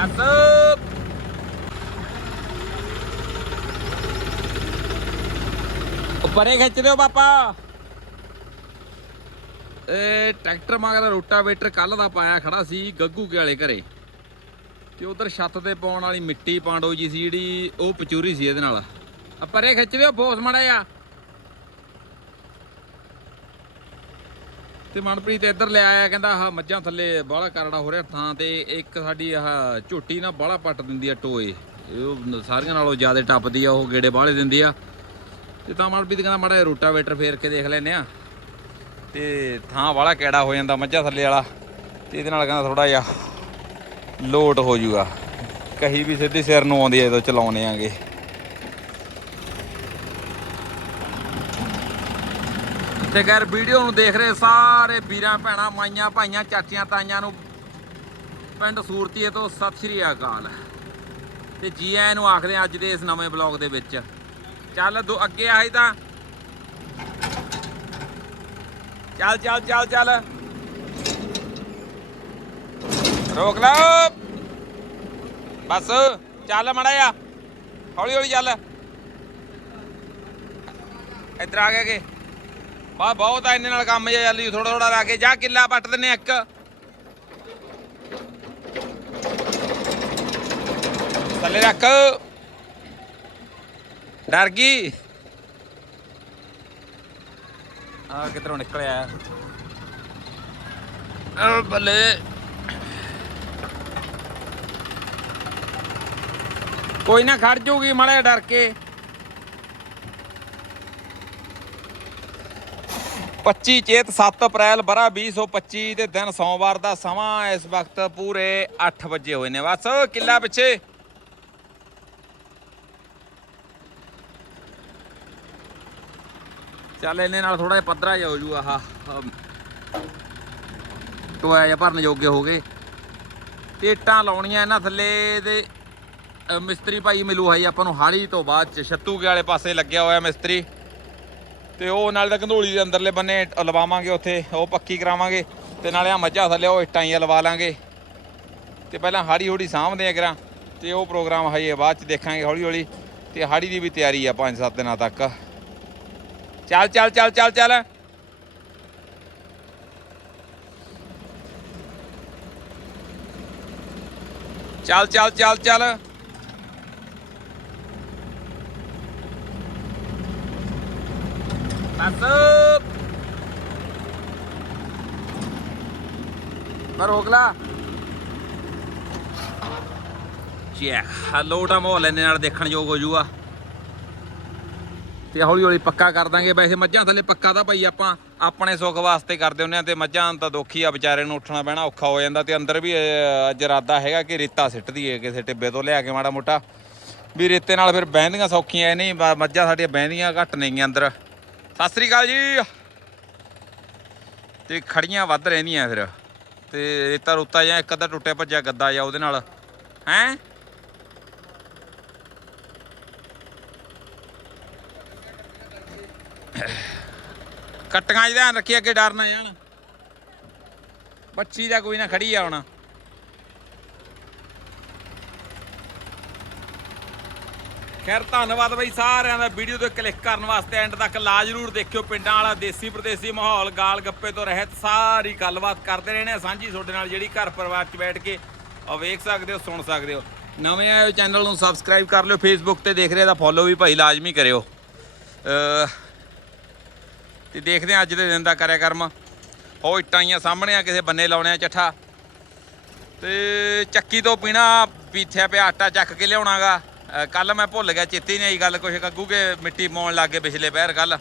ਬਸ ਉੱਪਰੇ ਖਿੱਚ ਦਿਓ ਪਾਪਾ ਇਹ ਟਰੈਕਟਰ ਮਗਰ ਰੋਟਾਵੇਟਰ ਕੱਲ ਦਾ ਪਾਇਆ ਖੜਾ ਸੀ ਗੱਗੂ ਕੇ ਵਾਲੇ ਘਰੇ ਤੇ ਉਧਰ ਛੱਤ ਤੇ ਪਾਉਣ ਵਾਲੀ ਮਿੱਟੀ ਪਾਂਡੋ ਜੀ ਸੀ ਜਿਹੜੀ ਉਹ ਪਚੂਰੀ ਸੀ ਇਹਦੇ ਨਾਲ ਆ ਪਰੇ ਖਿੱਚ ਦਿਓ ਫੋਸ ਮੜਾ ਜਾ ਤੇ ਮਨਪ੍ਰੀਤ ਇੱਧਰ ਲੈ ਆਇਆ, ਕਹਿੰਦਾ ਆਹ ਮੱਝਾਂ ਥੱਲੇ ਬਾਹਲਾ ਕਰੜਾ ਹੋ ਰਿਹਾ ਥਾਂ ਤੇ, ਇੱਕ ਸਾਡੀ ਆਹ ਝੋਟੀ ਨਾ ਬਾਹਲਾ ਪੱਟ ਦਿੰਦੀ ਆ ਟੋਏ। ਉਹ ਸਾਰੀਆਂ ਨਾਲੋਂ ਜ਼ਿਆਦਾ ਟੱਪਦੀ ਆ, ਉਹ ਗੇੜੇ ਬਾਹਲੇ ਦਿੰਦੀ ਆ। ਤੇ ਤਾਂ ਮਨਪ੍ਰੀਤ ਕਹਿੰਦਾ ਮਾੜਾ ਰੋਟਾਵੇਟਰ ਫੇਰ ਕੇ ਦੇਖ ਲੈਨੇ ਆ। ਤੇ ਥਾਂ ਵਾਲਾ ਕਿਹੜਾ ਹੋ ਜਾਂਦਾ ਮੱਝਾਂ ਥੱਲੇ ਵਾਲਾ, ਤੇ ਇਹਦੇ ਨਾਲ ਕਹਿੰਦਾ ਥੋੜਾ ਜਿਹਾ ਲੋਟ ਹੋ ਜੂਗਾ। ਕਹੀ ਵੀ ਸਿੱਧੀ ਸਿਰ ਨੂੰ ਆਉਂਦੀ ਐ ਜਦੋਂ ਚਲਾਉਨੇ ਆਂਗੇ। ਤੇ ਖੈਰ ਵੀਡੀਓ ਨੂੰ ਦੇਖ ਰਹੇ ਸਾਰੇ ਵੀਰਾਂ, ਭੈਣਾਂ, ਮਾਈਆਂ, ਭਾਈਆਂ, ਚਾਚੀਆਂ, ਤਾਈਆਂ ਨੂੰ ਪਿੰਡ ਸੂਰਤੀਏ ਤੋਂ ਸਤਿ ਸ਼੍ਰੀ ਅਕਾਲ। ਤੇ ਜੀ ਆਇਆਂ ਨੂੰ ਆਖਦੇ ਹਾਂ ਅੱਜ ਦੇ ਇਸ ਨਵੇਂ ਬਲੌਗ ਦੇ ਵਿੱਚ। ਚੱਲ ਦੋ, ਅੱਗੇ ਆਏ ਤਾਂ। ਚੱਲ ਚੱਲ ਚੱਲ ਚੱਲ। ਰੋਕ ਲਾ। ਬਸ, ਚੱਲ ਮੜਾ ਆ ਹੌਲੀ ਹੌਲੀ ਚੱਲ। ਇੱਧਰ ਆ ਗਿਆ ਕਿ ਬਾ, ਬਹੁਤ ਆ, ਇੰਨੇ ਨਾਲ ਕੰਮ ਜਿਹਾ ਚੱਲੀ ਥੋੜਾ ਥੋੜਾ ਲਾ ਕੇ ਜਾ, ਕਿੱਲਾ ਪੱਟ ਦਿੰਨੇ ਇੱਕ। ਥੱਲੇ ਰੱਖ। ਡਰ ਗਈ। ਆ ਕਿਧਰੋਂ ਨਿਕਲਿਆ? ਆ ਬੱਲੇ। ਕੋਈ ਨਾ ਖੜ ਜੂਗੀ, ਮਾੜਾ ਡਰ ਕੇ। 25 ਚੇਤ 7 ਅਪ੍ਰੈਲ ਬਰਾ 2025 ਦੇ ਦਿਨ ਸੋਮਵਾਰ ਦਾ ਸਮਾਂ ਇਸ ਵਕਤ ਪੂਰੇ 8 ਵਜੇ ਹੋਏ ਨੇ। ਬਸ ਕਿੱਲਾ ਪਿੱਛੇ। ਚੱਲ ਇਹਨੇ ਨਾਲ ਥੋੜਾ ਜਿਹਾ ਪੱਧਰਾ ਜਿਹਾ ਹੋ ਜੂ, ਆਹ ਟੋਇਆ ਜਿਹਾ ਭਰਨ ਜੋਗੇ ਹੋ ਗਏ। ਤੇ ਇੱਟਾਂ ਲਾਉਣੀਆਂ ਇਹਨਾਂ ਥੱਲੇ ਦੇ ਮਿਸਤਰੀ ਭਾਈ ਮਿਲੂ ਹੈ ਆਪਾਂ ਨੂੰ ਹਾੜੀ ਤੋਂ ਬਾਅਦ ਚ। ਛੱਤੂਗੇ ਵਾਲੇ ਪਾਸੇ ਲੱਗਿਆ ਹੋਇਆ ਮਿਸਤਰੀ। ਤੇ ਉਹ ਨਾਲੇ ਤਾਂ ਕੰਧੋਲੀ ਦੇ ਅੰਦਰਲੇ ਬੰਨੇ ਲਵਾਵਾਂਗੇ ਉੱਥੇ, ਉਹ ਪੱਕੀ ਕਰਾਵਾਂਗੇ ਤੇ ਨਾਲੇ ਆ ਮੱਝਾਂ ਥੱਲੇ ਉਹ ਇੱਟਾਂ ਹੀ ਲਵਾ ਲਾਂਗੇ। ਤੇ ਪਹਿਲਾਂ ਹਾੜੀ ਹੂੜੀ ਸਾਂਭਦੇ ਆ ਕਰਾਂ ਤੇ ਉਹ ਪ੍ਰੋਗਰਾਮ ਹਜੇ ਬਾਅਦ ਚ ਦੇਖਾਂਗੇ ਹੌਲੀ ਹੌਲੀ ਤੇ ਹਾੜੀ ਦੀ ਵੀ ਤਿਆਰੀ ਆ 5-7 ਦਿਨਾਂ ਤੱਕ। ਚੱਲ ਚੱਲ ਚੱਲ ਚੱਲ ਚੱਲ। ਚੱਲ ਚੱਲ ਚੱਲ ਚੱਲ। ਬਸ ਮੈਂ ਰੋਕ ਲਾ। ਚੈੱਕ ਹਲੋਟਾ ਮਾਹੌਲ ਇਹਨੇ ਨਾਲ ਦੇਖਣ ਯੋਗ ਹੋ ਜੂਗਾ। ਤੇ ਹੌਲੀ ਹੌਲੀ ਪੱਕਾ ਕਰ ਦਾਂਗੇ। ਵੈਸੇ ਮੱਝਾਂ ਥੱਲੇ ਪੱਕਾ ਤਾਂ ਭਾਈ ਆਪਾਂ ਆਪਣੇ ਸੁੱਖ ਵਾਸਤੇ ਕਰਦੇ ਹੁੰਦੇ ਆ ਤੇ ਮੱਝਾਂ ਤਾਂ ਦੁਖੀ ਆ ਵਿਚਾਰੇ ਨੂੰ ਉੱਠਣਾ ਪੈਣਾ ਔਖਾ ਹੋ ਜਾਂਦਾ ਤੇ ਅੰਦਰ ਵੀ ਅਹ, ਅੱਜ ਇਰਾਦਾ ਹੈਗਾ ਕਿ ਰੇਤਾ ਸਿੱਟ ਦਈਏ ਕਿਸੇ ਟਿੱਬੇ ਤੋਂ ਲਿਆ ਕੇ ਮਾੜਾ ਮੋਟਾ। ਵੀ ਰੇਤੇ ਨਾਲ ਫਿਰ ਬਹਿੰਦੀਆਂ ਸੌਖੀਆਂ ਨਹੀਂ ਮੱਝਾਂ ਸਾਡੀਆਂ ਬਹਿੰਦੀਆਂ ਘੱਟ ਨਹੀਂ ਅੰਦਰ। ਸਤਿ ਸ੍ਰੀ ਅਕਾਲ ਜੀ। ਤੇ ਖੜੀਆਂ ਵੱਧ ਰਹਿੰਦੀਆਂ ਫਿਰ। ਤੇ ਰੇਤਾ ਰੋਤਾ ਜਾਂ ਇੱਕ ਅੱਧਾ ਟੁੱਟਿਆ ਭੱਜਿਆ ਗੱਦਾ ਜਾਂ ਉਹਦੇ ਨਾਲ। ਹੈਂ? ਕੱਟੀਆਂ ਜਿਹਦਾ ਧਿਆਨ ਰੱਖੀ ਅੱਗੇ ਡਰ ਨਾ ਜਾਣ। ਬੱਚੀ ਦਾ ਕੋਈ ਨਾ ਖੜੀ ਆ ਹੁਣ। ਖੈਰ, ਧੰਨਵਾਦ ਬਈ ਸਾਰਿਆਂ ਦਾ ਵੀਡੀਓ ਤੇ ਕਲਿੱਕ ਕਰਨ ਵਾਸਤੇ। ਐਂਡ ਤੱਕ ਲਾ ਜਰੂਰ ਦੇਖਿਓ ਪਿੰਡਾਂ ਵਾਲਾ, ਦੇਸੀ ਪ੍ਰਦੇਸੀ ਮਾਹੌਲ, ਗਾਲ ਗੱਪੇ ਤੋਂ ਰਹਿਤ, ਸਾਰੀ ਗੱਲਬਾਤ ਕਰਦੇ ਰਹਿਣੇ ਆ। ਸਾਂਝੀ ਤੁਹਾਡੇ ਨਾਲ ਜਿਹੜੀ ਘਰ ਪਰਿਵਾਰ 'ਚ ਬੈਠ ਕੇ ਉਹ ਵੇਖ ਸਕਦੇ ਹੋ, ਸੁਣ ਸਕਦੇ ਹੋ। ਨਵੇਂ ਆਏ ਚੈਨਲ ਨੂੰ ਸਬਸਕ੍ਰਾਈਬ ਕਰ ਲਿਓ ਫੇਸਬੁੱਕ ਤੇ ਦੇਖ ਰਹੇ ਤਾਂ ਫੋਲੋ ਵੀ ਭਾਈ ਲਾਜ਼ਮੀ ਕਰਿਓ। ਅਹ, ਤੇ ਦੇਖਦੇ ਆ ਅੱਜ ਦੇ ਦਿਨ ਦਾ ਕਰਿਆ ਕਰਮ ਉਹ ਇੱਟਾਂ ਆਈਆਂ ਸਾਹਮਣੇ ਆ, ਕਿਸੇ ਬੰਨੇ ਲਾਉਣੇ ਆ ਚੱਠਾ। ਤੇ ਚੱਕੀ ਤੋਂ ਪੀਣਾ, ਪੀਥਿਆ ਪਿਆ ਆਟਾ ਚੱਕ ਕੇ ਲਿਆਉਣਾਗਾ। ਕੱਲ ਮੈਂ ਭੁੱਲ ਗਿਆ, ਚੇਤੇ ਨਹੀਂ ਆਈ ਗੱਲ ਕੁਛ ਕੱਗੂ ਕੇ ਮਿੱਟੀ ਪਾਉਣ ਲੱਗ ਗਏ ਪਿਛਲੇ ਪੈਰ ਕੱਲ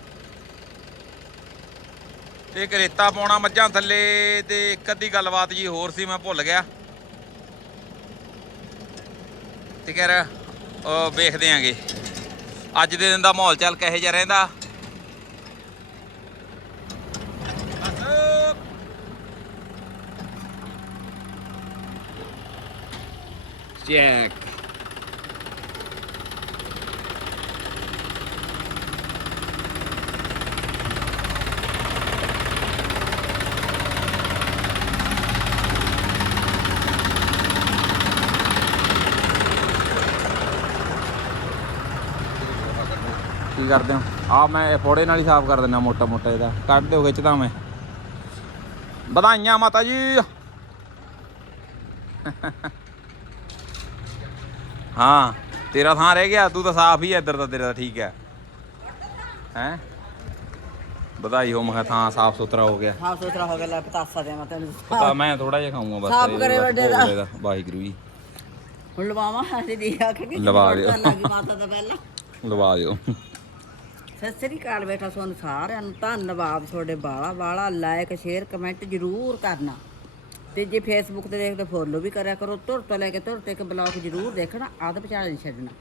ਤੇ ਇੱਕ ਰੇਤਾ ਪਾਉਣਾ ਮੱਝਾਂ ਥੱਲੇ ਤੇ ਇੱਕ ਅੱਧੀ ਗੱਲਬਾਤ ਜੀ ਹੋਰ ਸੀ, ਮੈਂ ਭੁੱਲ ਗਿਆ। ਤੇ ਯਾਰ ਵੇਖਦੇ ਆਂਗੇ। ਅੱਜ ਦੇ ਦਿਨ ਦਾ ਮਾਹੌਲ ਚੱਲ ਕਿਹੋ ਜਿਹਾ ਰਹਿੰਦਾ? ਚੈੱਕ। ਕਰਦੇ ਹੋ? ਆ ਮੈਂ ਫੋੜੇ ਨਾਲ ਹੀ ਸਾਫ਼ ਕਰ ਦਿੰਦਾ ਮੋਟਾ ਮੋਟਾ ਇਹਦਾ। ਕੱਢ ਦਿਓ ਖਿੱਚਦਾ ਮੈਂ। ਵਧਾਈਆਂ ਮਾਤਾ ਜੀ। ਹਾਂ ਤੇਰਾ ਥਾਂ ਰਹਿ ਗਿਆ ਤੂੰ ਤਾਂ ਸਾਫ਼ ਹੀ ਇੱਧਰ ਤਾਂ ਤੇਰਾ ਤਾਂ ਠੀਕ ਹੈ ਹੈ? ਵਧਾਈ ਹੋ ਮੈਂ ਕਿਹਾ ਥਾਂ ਸਾਫ਼ ਸੁਥਰਾ ਹੋ ਗਿਆ। ਸਾਫ਼ ਸੁਥਰਾ ਹੋ ਗਿਆ ਲੈ ਪਤਾਸਾ ਦੇ ਮੈਂ ਤੈਨੂੰ। ਪਤਾ ਮੈਂ ਥੋੜਾ ਜਿਹਾ ਖਾਊਂਗਾ ਬਸ ਸਾਫ਼ ਕਰੇ ਵੱਡੇ ਦਾ। ਵਾਹਿਗੁਰੂ ਜੀ। ਹੁਣ ਲਵਾਵਾਂ ਹੱਥ ਦੀ ਆ ਕੇ ਲਵਾ ਦਿਓ। ਲੱਗੀ ਮਾਤਾ ਦਾ ਪਹਿਲਾਂ। ਲਵਾ ਦਿਓ। ਸਤਿ ਸ੍ਰੀ ਅਕਾਲ ਬੇਟਾ ਤੁਹਾਨੂੰ ਸਾਰਿਆਂ ਨੂੰ, ਧੰਨਵਾਦ ਤੁਹਾਡੇ ਬਾਲਾ ਬਾਲਾ ਲਾਇਕ ਸ਼ੇਅਰ ਕਮੈਂਟ ਜ਼ਰੂਰ ਕਰਨਾ। ਤੇ ਜੇ ਫੇਸਬੁੱਕ ਤੇ ਦੇਖਦੇ ਫੋਲੋ ਵੀ ਕਰਿਆ ਕਰੋ ਤੁਰ ਤੋਂ ਲੈ ਕੇ ਤੁਰ ਤੱਕ ਬਲੌਗ ਜ਼ਰੂਰ ਦੇਖਣਾ ਆਦਤ ਪਛਾਣ ਨਹੀਂ ਛੱਡਣਾ।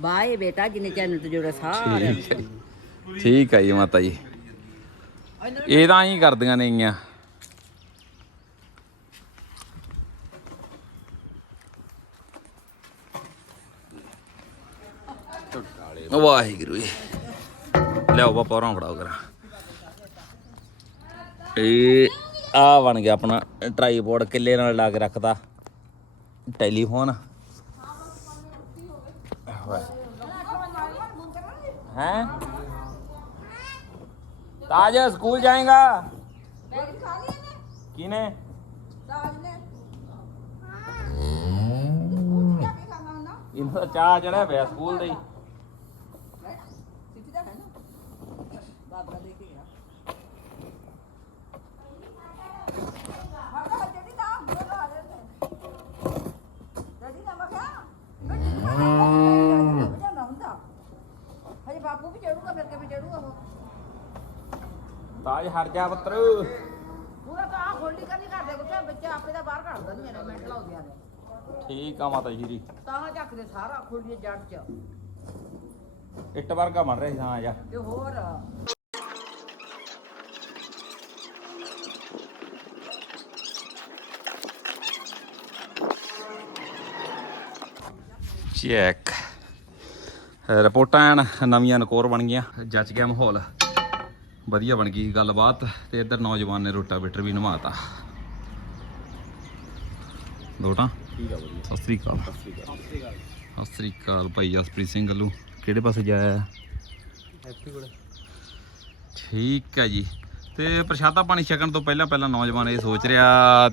ਬਾਏ ਬੇਟਾ, ਜਿੰਨੇ ਚੈਨਲ ਤੇ ਜੁੜੇ ਸਾਰਿਆਂ ਨੂੰ। ਠੀਕ ਹੈ ਜੀ ਮਾਤਾ ਜੀ। ਇਹ ਤਾਂ ਹੀ ਕਰਦੀਆਂ ਨੇਗੀਆਂ ਵਾਹਿਗੁਰੂ ਜੀ। ਲਿਆਓ ਬਾਪਾ ਹੋਰਾਂ ਫੜਾਓ ਕਰਾਂ ਇਹ ਆ ਬਣ ਗਿਆ ਆਪਣਾ ਟ੍ਰਾਈਪੋਡ ਕਿੱਲੇ ਨਾਲ ਲਾ ਕੇ ਰੱਖਦਾ ਟੈਲੀਫੋਨ हैं ताज स्कूल जाएगा किने ਇਹਨਾਂ ਦਾ ਚਾਹ ਚੜਿਆ ਪਿਆ ਸਕੂਲ ਦੇ ਹੀ। ਹਜੇ ਬਾਪੂ ਵੀ ਚੜੂਗਾ ਫਿਰ ਕਿਵੇਂ ਚੜੂਗਾ ਉਹ? ਤਾਜ ਹਟ ਜਾ ਪੁੱਤਰ। ਪੂਰਾ ਤਾਂ ਆ ਖੋਲੀ ਕਰਨੀ ਕਰਦੇ ਕੁੱਤੇ ਬੱਚਾ ਆਪੇ ਦਾ ਬਾਹਰ ਕੱਢ ਦਿੰਦੇ ਨੇ ਮਿੰਟ ਲਾਉਂਦੀਆਂ ਨੇ। ਠੀਕ ਆ ਮਾਤਾ ਜੀ ਤਾਂ ਚੱਕਦੇ ਸਾਰਾ ਖੋਲੀ ਜੜ ਚ। ਇੱਟ ਵਰਗਾ ਬਣ ਰਿਹਾ ਹਾਂ ਜਾ। ਤੇ ਹੋਰ? ਚੈੱਕ ਰਿਪੋਰਟਾਂ ਐਨ ਨਵੀਆਂ ਨਕੋਰ ਬਣ ਗਈਆਂ। ਜੱਜ ਗਿਆ ਮਾਹੌਲ। ਵਧੀਆ ਬਣ ਗਈ ਗੱਲਬਾਤ ਤੇ ਇੱਧਰ ਨੌਜਵਾਨ ਨੇ ਰੋਟਾ ਬਿਟਰ ਵੀ ਨਵਾਤਾ। ਦੋਟਾਂ ਠੀਕ ਆ ਵਧੀਆ। ਸਤਿ ਸ੍ਰੀ ਅਕਾਲ। ਸਤਿ ਸ੍ਰੀ ਅਕਾਲ। ਭਾਈ ਜਸਪ੍ਰੀਤ ਸਿੰਘ ਗੱਲੂ। ਕਿਹੜੇ ਪਾਸੇ ਜਾਇਆ? ਠੀਕ ਹੈ ਜੀ। ਤੇ ਪ੍ਰਸ਼ਾਦਾ ਪਾਣੀ ਛਕਣ ਤੋਂ ਪਹਿਲਾਂ ਪਹਿਲਾਂ ਨੌਜਵਾਨ ਇਹ ਸੋਚ ਰਿਹਾ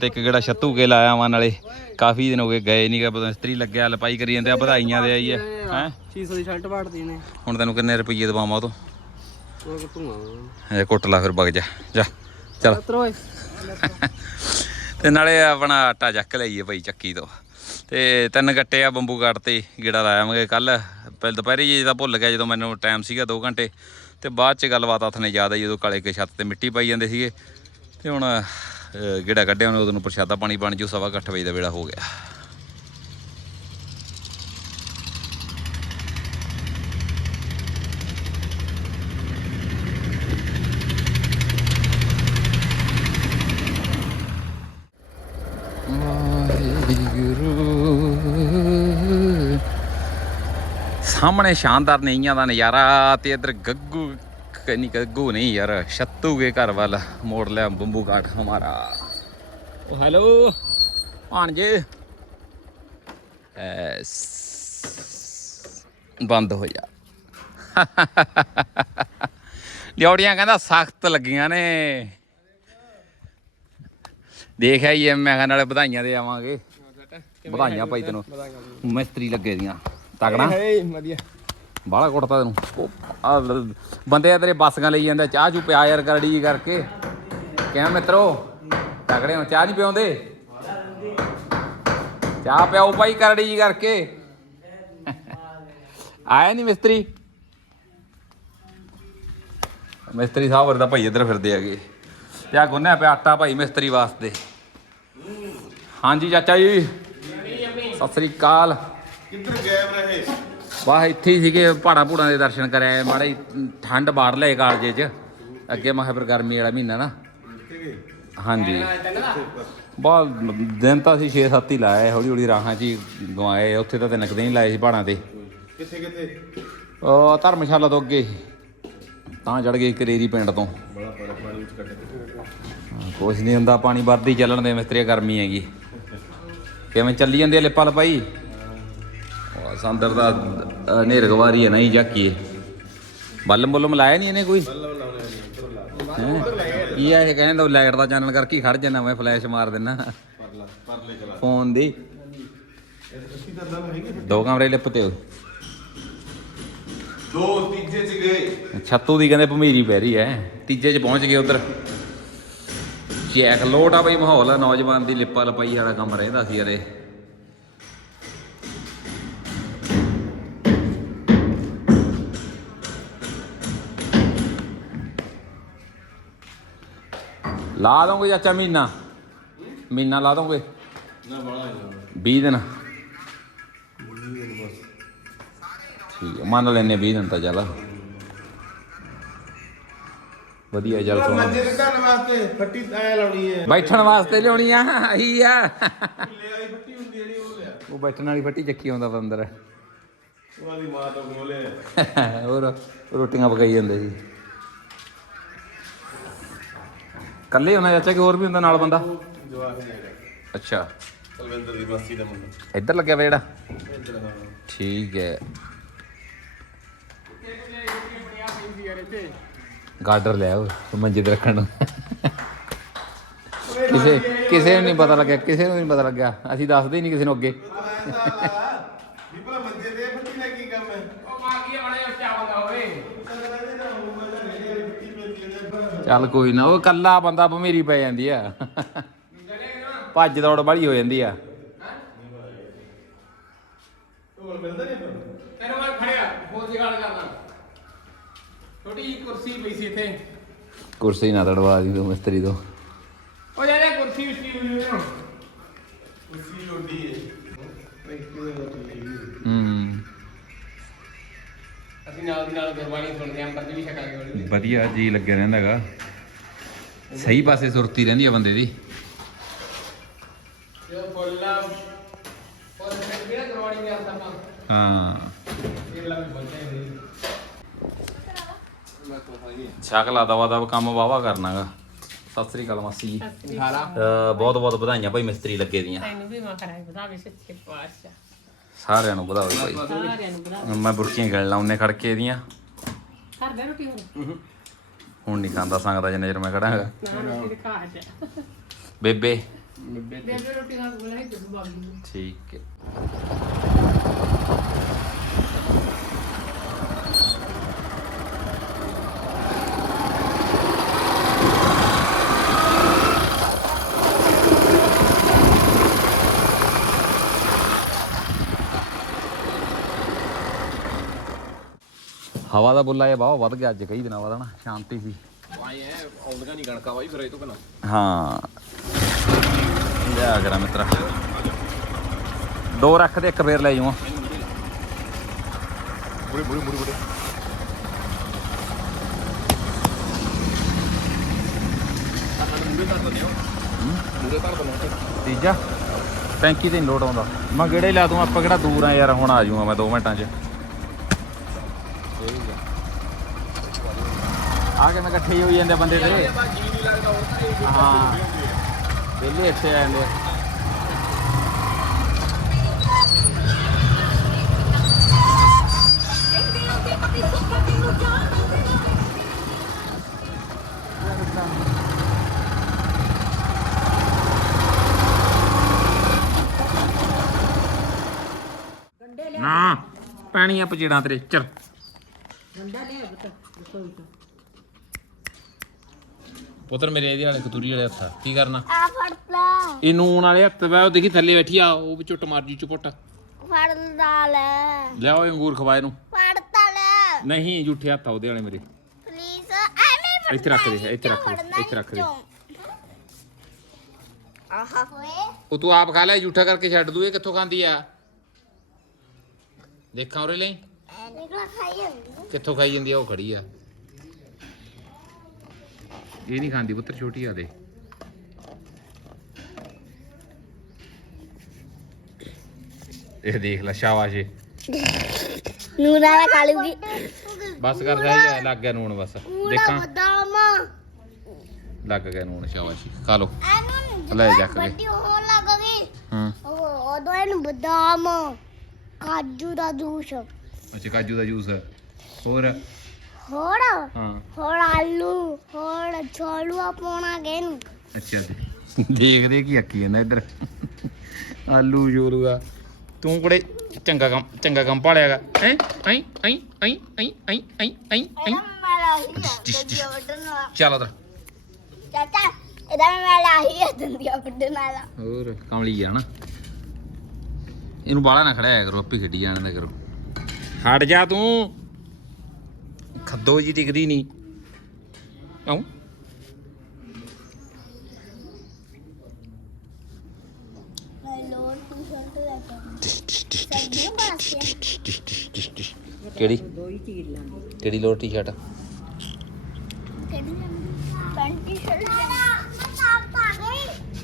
ਤੇ ਇੱਕ ਗੇੜਾ ਛੱਤੂ ਕੇ ਲਾਇਆ ਵਾਂ ਨਾਲੇ। ਕਾਫੀ ਦਿਨ ਹੋ ਗਏ ਗਏ ਨਹੀਂ ਗਾ ਪਤਾ ਇਸਤਰੀ ਲੱਗਿਆ ਲਪਾਈ ਕਰੀ ਜਾਂਦੇ ਆ ਵਧਾਈਆਂ ਦੇ ਆਈ ਹੈ? ਹੈ 600 ਦੀ ਸ਼ਰਟ ਪਾੜਦੀ ਨੇ। ਹੁਣ ਤੈਨੂੰ ਕਿੰਨੇ ਰੁਪਏ ਦਵਾਵਾਂ ਉਹ ਤੋਂ ਉਹ ਇਹ ਕੁੱਟ ਲਾ ਫਿਰ ਵਗ ਜਾ। ਜਾ ਚਲ। ਤੇ ਨਾਲੇ ਆਪਣਾ ਆਟਾ ਚੱਕ ਲਈਏ ਭਾਈ ਚੱਕੀ ਤੋਂ। ਤੇ ਤਿੰਨ ਗੱਟੇ ਆ ਬੰਬੂ ਕਾਟ ਤੇ ਗੇੜਾ ਲਾਇਆਵਾਂਗੇ ਕੱਲ ਪਹਿਲ ਦੁਪਹਿਰੇ ਜੀ ਤਾਂ ਭੁੱਲ ਗਿਆ ਜਦੋਂ ਮੈਨੂੰ ਟਾਈਮ ਸੀਗਾ 2 ਘੰਟੇ। ਤੇ ਬਾਅਦ ਚ ਗੱਲਬਾਤ ਹੱਥ ਨੇ ਯਾਦ ਆਈ ਜਦੋਂ ਕਾਲੇ ਕੇ ਛੱਤ ਤੇ ਮਿੱਟੀ ਪਾਈ ਜਾਂਦੇ ਸੀਗੇ ਤੇ ਹੁਣ ਗੇੜਾ ਕੱਢਿਆ ਉਹਨੇ, ਉਦੋਂ ਨੂੰ ਪ੍ਰਸ਼ਾਦਾ ਪਾਣੀ ਬਣ ਜੂ, ਸਵਾ ਕੁ ਵਜੇ ਦਾ ਵੇਲਾ ਹੋ ਗਿਆ ਵਾਹਿਗੁਰੂ ਸਾਹਮਣੇ ਸ਼ਾਨਦਾਰ ਨਈਆਂ ਦਾ ਨਜ਼ਾਰਾ ਤੇ ਇਧਰ ਗੱਗੂ ਕਨੀ ਗੱਗੂ ਨਹੀਂ ਯਾਰ ਛੱਤੂ ਕੇ ਘਰ ਵੱਲ ਮੋੜ ਲਿਆ ਬੰਬੂ ਕਾਟ ਹਮਾਰਾ। ਉਹ ਹੈਲੋ ਭਾਣਜੇ। ਐਸ ਬੰਦ ਹੋ ਜਾ। ਲਿਉੜੀਆਂ ਕਹਿੰਦਾ ਸਖਤ ਲੱਗੀਆਂ ਨੇ। ਦੇਖ ਆਈਏ ਮੈਂ ਕਿਹਾ ਨਾਲੇ ਵਧਾਈਆਂ ਦੇ ਆਵਾਂਗੇ। ਵਧਾਈਆਂ ਭਾਈ ਤੈਨੂੰ। ਮਿਸਤਰੀ ਲੱਗੇ ਦੀਆਂ। ਤਗੜਾ ਹੇ ਵਧੀਆ। ਬਾਹਲਾ ਕੁੱਟਦਾ ਤੈਨੂੰ। ਲ- ਬੰਦੇ ਆ ਤੇਰੇ ਬਾਸੀਆਂ ਲਈ ਜਾਂਦੇ ਚਾਹ ਚੂ ਪਿਆ ਯਾਰ ਕਰੜੀ ਜੀ ਕਰਕੇ। ਕਿਵੇਂ ਮਿੱਤਰੋ? ਤਗੜੇ ਹੋ ਚਾਹ ਨਹੀਂ ਪਿਉਂਦੇ? ਚਾਹ ਪਿਆਓ ਭਾਈ ਕਰੜੀ ਜੀ ਕਰਕੇ। ਆਇਆ ਨਹੀਂ ਮਿਸਤਰੀ? ਮਿਸਤਰੀ ਸਾਹਿਬ ਵਰਦਾ ਭਾਈ ਇੱਧਰ ਫਿਰਦੇ ਹੈਗੇ। ਤੇ ਆ ਗੁੰਨਿਆ ਪਿਆ ਆਟਾ ਭਾਈ ਮਿਸਤਰੀ ਵਾਸਤੇ। ਹਾਂਜੀ ਚਾਚਾ ਜੀ। ਸਤਿ ਸ੍ਰੀ ਅਕਾਲ। ਕਿੱਧਰ ਗਾਇਬ ਰਹੇ। ਵਾਹ ਇੱਥੇ ਹੀ ਸੀਗੇ ਪਹਾੜਾਂ ਪੂੜਾਂ ਦੇ ਦਰਸ਼ਨ ਕਰਿਆ ਮਾੜੇ ਜਿਹੀ ਠੰਡ ਬਾੜ ਲਏ ਕਾਲਜੇ 'ਚ। ਅੱਗੇ ਮੈਂ ਫਿਰ ਗਰਮੀ ਵਾਲਾ ਮਹੀਨਾ ਨਾ। ਹਾਂਜੀ। ਬਹੁਤ ਦਿਨ ਤਾਂ ਅਸੀਂ 6-7 ਹੀ ਲਾਏ ਹੌਲੀ ਹੌਲੀ ਰਾਹਾਂ 'ਚ ਹੀ ਗਵਾਏ। ਉੱਥੇ ਤਾਂ ਤਿੰਨ ਕੁ ਦਿਨ ਹੀ ਲਾਏ ਸੀ ਪਹਾੜਾਂ ਤੇ। ਕਿੱਥੇ ਕਿੱਥੇ? ਉਹ ਧਰਮਸ਼ਾਲਾ ਤੋਂ ਅੱਗੇ। ਤਾਂ ਚੜ ਗਏ ਕਰੇਰੀ ਪਿੰਡ ਤੋਂ। ਬੜਾ ਬੜਾ ਪਾਣੀ ਵਿੱਚ ਕੱਢ ਹਾਂ, ਕੁਛ ਨਹੀਂ ਹੁੰਦਾ ਪਾਣੀ ਵੱਧਦੀ ਚੱਲਣ ਦੇ ਮਿਸਤਰੀ ਗਰਮੀ ਹੈਗੀ। ਕਿਵੇਂ ਚੱਲੀ ਜਾਂਦੀ ਹੈ ਲਿਪਾ ਲਪਾਈ ਸੰਦਰ ਦਾ ਹਨੇਰ ਗਵਾਰੀ ਹੈ ਨਹੀਂ ਜਾਕੀਏ ਬੱਲਮ ਬੁੱਲਮ ਲਾਇਆ ਨਹੀਂ ਇਹਨੇ ਕੋਈ? ਹੈਂ? ਕੀ ਆ ਇਹ ਕਹਿੰਦਾ ਲਾਈਟ ਦਾ ਚਾਨਣ ਕਰਕੇ ਹੀ ਖੜ ਜਾਣਾ ਮੈਂ ਫਲੈਸ਼ ਮਾਰ ਦਿੰਨਾ। ਫੋਨ ਦੀ। ਦੋ ਕਮਰੇ ਲਿਪਤੇ ਹੋ ਦੋ ਤੀਜੇ ਚ ਗਏ। ਛੱਤੂ ਦੀ ਕਹਿੰਦੇ ਭਮੀਰੀ ਪੈ ਰਹੀ ਐ ਤੀਜੇ 'ਚ ਪਹੁੰਚ ਗਏ ਉਧਰ। ਚੈਕ ਲੋਟ ਆ ਬਈ ਮਾਹੌਲ ਆ ਨੌਜਵਾਨ ਦੀ ਲਿਪਾ ਲਪਾਈ ਵਾਲਾ ਕੰਮ ਰਹਿੰਦਾ ਸੀ ਯਾਰੇ ਲਾ ਦੋਗੇ ਚਾਚਾ ਮਹੀਨਾ? ਮਹੀਨਾ ਲਾ ਦੋਗੇ? ਨਾ ਬੜਾ 20 ਦਿਨ। ਠੀਕ ਹੈ ਮੰਨ ਲੈਨੇ 20 ਦਿਨ ਤਾਂ ਚੱਲ। ਵਧੀਆ ਚੱਲ ਸੋਣਾ ਮੰਜੇ ਦੇ ਘਰ ਵਾਸਤੇ ਫੱਟੀ ਐ ਲਾਉਣੀ ਹੈ। ਬੈਠਣ ਵਾਸਤੇ ਲਿਆਉਣੀ ਆ ਆਹੀ ਆ। ਲੈ ਆਈ ਫੱਟੀ ਹੁੰਦੀ ਜਿਹੜੀ ਉਹ ਲਿਆ। ਉਹ ਬੈਠਣ ਵਾਲੀ ਫੱਟੀ ਚੱਕੀ ਆਉਂਦਾ ਵਾ ਅੰਦਰ। ਉਹਦੀ ਮਾਂ ਤੋਂ ਗੋਲੇ ਹੋਰ ਰੋਟੀਆਂ ਪਕਾਈ ਜਾਂਦੇ ਸੀ। ਕੱਲੇ ਹੁੰਦਾ ਚਾਚਾ ਕਿ ਹੋਰ ਵੀ ਹੁੰਦਾ ਨਾਲ ਬੰਦਾ? ਜਵਾਬ ਨਹੀਂ ਹੈਗਾ ਅੱਛਾ। ਕਲਵਿੰਦਰ ਦੀ ਮਾਸੀ ਦਾ ਮੁੰਡਾ। ਇੱਧਰ ਲੱਗਿਆ ਵਾ ਜਿਹੜਾ? ਇੱਧਰ ਹਾਂ ਠੀਕ ਹੈ। ਗਾਰਡਰ ਲਿਆ ਉਹ ਮੰਜੇ ਤੇ ਰੱਖਣ ਨੂੰ। ਕਿਸੇ ਕਿਸੇ ਨੂੰ ਨਹੀਂ ਪਤਾ ਲੱਗਿਆ ਕਿਸੇ ਨੂੰ ਨਹੀਂ ਪਤਾ ਲੱਗਿਆ। ਅਸੀਂ ਦੱਸਦੇ ਹੀ ਨਹੀਂ ਕਿਸੇ ਨੂੰ ਅੱਗੇ ਵੀ ਭਲਾ ਮੰਜੇ ਦੇ ਫੱਟੀ ਦਾ ਕੀ ਕੰਮ ਹੈ ਚੱਲ ਕੋਈ ਨਾ ਉਹ ਕੱਲਾ ਬੰਦਾ ਭਮੇਰੀ ਪੈ ਜਾਂਦੀ ਆ। ਭੱਜ ਦੌੜ ਬੜੀ ਹੋ ਜਾਂਦੀ ਆ। ਤੈਨੂੰ ਮੈਂ ਖੜਿਆ ਹੋਰ ਦੀ ਗੱਲ ਕਰਨਾ ਛੋਟੀ ਜਿਹੀ ਕੁਰਸੀ ਪਈ ਸੀ ਇੱਥੇ। ਕੁਰਸੀ ਨਾ ਤੜਵਾ ਦੀ ਤੂੰ ਮਿਸਤਰੀ ਤੋਂ। ਉਹ ਜਿਹੜੇ ਕੁਰਸੀ ਉੱਚੀ ਹੋਈ ਹੋਈ ਨਾ ਕੁਰਸੀ ਉੱਡੀ ਹੈ ਹੂੰ। ਅਸੀਂ ਨਾਲ ਦੀ ਨਾਲ ਗੁਰਬਾਣੀ ਸੁਣਦੇ ਆਂ ਅੰਮ੍ਰਿਤ ਵੀ ਛਕਾਂਗੇ ਹੌਲੀ ਹੌਲੀ। ਵਧੀਆ ਜੀ ਲੱਗਿਆ ਰਹਿੰਦਾਗਾ ਸਹੀ ਪਾਸੇ ਸੁਰਤੀ ਰਹਿੰਦੀ ਆ ਬੰਦੇ ਦੀ। ਉਹ ਗੁਰਬਾਣੀ ਆਪਾਂ ਹਾਂ। ਇਹ ਲਾ ਵੀ ਬੋਲਦੇ ਦਵਾ ਦਵ ਕੰਮ ਵਾਵਾ ਕਰਨਾਗਾ ਸਤਿ ਸ੍ਰੀ ਅਕਾਲ ਮਾਸੀ ਜੀ। ਬਹੁਤ ਬਹੁਤ ਵਧਾਈਆਂ ਭਾਈ ਮਿਸਤਰੀ ਲੱਗੇ ਦੀਆਂ। ਤੈਨੂੰ ਵੀ ਮਹਾਰਾਜ ਵਧਾਵੇ ਸੱਚੇ ਪਾਤਸ਼ਾਹ। ਸਾਰਿਆਂ ਨੂੰ ਵਧਾਓ ਭਾਈ। ਸਾਰਿਆਂ ਨੂੰ ਵਧਾਵੇ ਮੈਂ ਬੁਰਕੀਆਂ ਗਿਣ ਲਾਉਨੇ ਖੜ ਕੇ ਇਹਦੀਆਂ। ਘਰ ਦੇ ਰੋਟੀ ਹੋਰ। ਹੁਣ ਨਹੀਂ ਖਾਂਦਾ ਸੰਗਦਾ ਜਿੰਨੇ ਚਿਰ ਮੈਂ ਖੜਾਂਗਾ ਨਾ ਰੋਟੀ ਦੇ ਖਾ ਜਾ ਬੇਬੇ। ਬੇਬੇ। ਰੋਟੀ ਖਾ ਕੇ ਬੁਲਾਈ ਤੇ ਨੂੰ। ਠੀਕ ਹੈ। ਹਵਾ ਦਾ ਬੁੱਲਾ ਇਹ ਬਹੁਤ ਵੱਧ ਗਿਆ ਅੱਜ ਕਈ ਦਿਨਾਂ ਬਾਅਦ ਨਾ ਸ਼ਾਂਤੀ ਸੀ। ਆਏ ਐ ਆਉਂਦੀਆਂ ਨਹੀਂ ਗਣਕਾ ਬਾਈ ਫਿਰ ਇਹ ਤੋਂ ਕਨਾ ਹਾਂ। ਲਿਆ ਕਰਾਂ ਮਿੱਤਰਾ। ਦੋ ਰੱਖ ਦੇ ਇੱਕ ਫੇਰ ਲੈ ਜਾਵਾਂ ਬੁੜੇ ਬੁੜੇ ਬੁੜੇ ਬੁੜੇ ਮੂਰੇ। ਧਰ ਦਵਾਂ ਤੀਜਾ? ਟੈਂਕੀ ਤੇ ਨੀ ਲੋਡ ਆਉਂਦਾ। ਮੈਂ ਗੇੜੇ ਲਾ ਦੂੰ ਆਪਾਂ ਕਿਹੜਾ ਦੂਰ ਆ ਯਾਰ ਹੁਣ ਆ ਜਾਊਂਗਾ ਮੈਂ 2 ਮਿੰਟਾਂ 'ਚ। ਆ ਕੇ ਮੈਂ ਇਕੱਠੇ ਹੋਈ ਜਾਂਦੇ ਬੰਦੇ ਤੇ। ਹਾਂ। ਵਿਹਲੇ ਇੱਥੇ ਆ ਜਾਂਦੇ ਆ। ਨਾ। ਪੈਣੀਆਂ ਪਚੀੜਾਂ ਤੇਰੇ ਚਲ। ਗੰਡਾ ਲਿਆ ਪੁੱਤ ਰਸੋਈ ਤੋਂ। ਪੁੱਤਰ ਮੇਰੇ ਇਹਦੇ ਵਾਲੇ ਕਤੂਰੀ ਵਾਲੇ ਹੱਥ। ਕੀ ਕਰਨਾ? ਆ ਫੜ ਲਾ। ਇਹ ਨੂਨ ਵਾਲੇ ਹੱਥ ਵਾ ਉਹ ਦੇਖੀ ਥੱਲੇ ਬੈਠੀ ਆ ਉਹ ਵੀ ਝੁੱਟ ਮਾਰ ਜੀ ਚੁਪਟ ਫੜ ਲਾ ਲੈ। ਇਹ ਅੰਗੂਰ ਖਵਾਏ ਨੂੰ ਫੜ ਤਾ ਲੈ। ਨਹੀਂ ਝੂਠੇ ਹੱਥ ਆ ਉਹਦੇ ਵਾਲੇ ਮੇਰੇ। ਪਲੀਜ਼ ਐਵੇਂ ਇੱਥੇ ਰੱਖ ਦੇ, ਇੱਥੇ ਰੱਖ ਦੇ, ਇੱਥੇ ਰੱਖ ਦੇ। ਆਹਾ। ਓਏ। ਉਹ ਤੂੰ ਆਪ ਖਾ ਲੈ ਝੂਠਾ ਕਰਕੇ ਛੱਡ ਦੂ ਇਹ ਕਿੱਥੋਂ ਖਾਂਦੀ ਆ? ਦੇਖਾਂ ਉਰੇ ਲਈ। ਨਿਕਲਾ ਖਾਈ ਜਾਂਦੀ ਕਿੱਥੋਂ ਖਾਈ ਜਾਂਦੀ ਆ ਉਹ ਖੜੀ ਆ। ਇਹ ਨਹੀਂ ਖਾਂਦੀ ਪੁੱਤਰ ਛੋਟੀ ਆ ਦੇ। ਇਹ ਦੇਖ ਲੈ ਸ਼ਾਬਾਸ਼ ਏ। ਨੂਰਾ ਨਾਲ ਖਾ ਲੂਗੀ ਬਸ ਕਰ ਸਹੀ ਲੱਗ ਗਿਆ ਨੂਣ ਬਸ। ਦੇਖਾਂ। ਬਦਾਮ। ਲੱਗ ਗਿਆ ਨੂਣ ਸ਼ਾਬਾਸ਼। ਖਾ ਲੋ ਲੈ ਜਾ ਕੇ। ਵੱਡੀ ਹੋਣ ਲੱਗਗੀ ਹਾਂ। ਉਹ ਉਦੋਂ ਇਹਨੂੰ ਬਦਾਮ ਕਾਜੂ ਦਾ ਜੂਸ। ਅੱਛਾ ਕਾਜੂ ਦਾ ਜੂਸ। ਹੋਰ? ਹੋਰ ਹਾਂ ਹੋਰ ਆਲੂ ਹੋਰ ਛੋਲੂਆ ਪਾਉਣਾ ਗੇਨ ਅੱਛਾ ਜੀ ਦੇਖਦੇ ਕੀ ਅੱਕੀ ਜਾਂਦਾ ਇੱਧਰ ਆਲੂ ਜੋਲੂਗਾ ਤੂੰ ਕੁੜੇ ਚੰਗਾ ਕੰਮ ਚੰਗਾ ਕੰਮ ਪਾਲਿਆਗਾ ਹੈ ਐਂ ਐਂ ਐਂ ਐਂ ਐਂ ਐਂ ਐਂ ਐਂ ਚੱਲ ਉਧਰ ਚਾਚਾ ਇਹਦਾ ਮੇਰਾ ਹੀ ਹੈ ਦੰਦੀਆਂ ਵੱਢਣ ਵਾਲਾ ਹੋਰ ਕਮਲੀ ਆ ਨਾ ਇਹਨੂੰ ਬਾਲਾ ਨਾ ਖੜਾਇਆ ਕਰੋ ਆਪੇ ਖੇਡੀ ਜਾਣ ਦਾ ਕਰੋ ਹਟ ਜਾ ਤੂੰ ਖੱਦੋ ਜੀ ਦਿਖਦੀ ਨਹੀਂ। ਆਉਂ ਕਿਹੜੀ? ਕਿਹੜੀ ਲੋਰ ਟੀ-ਸ਼ਰਟ?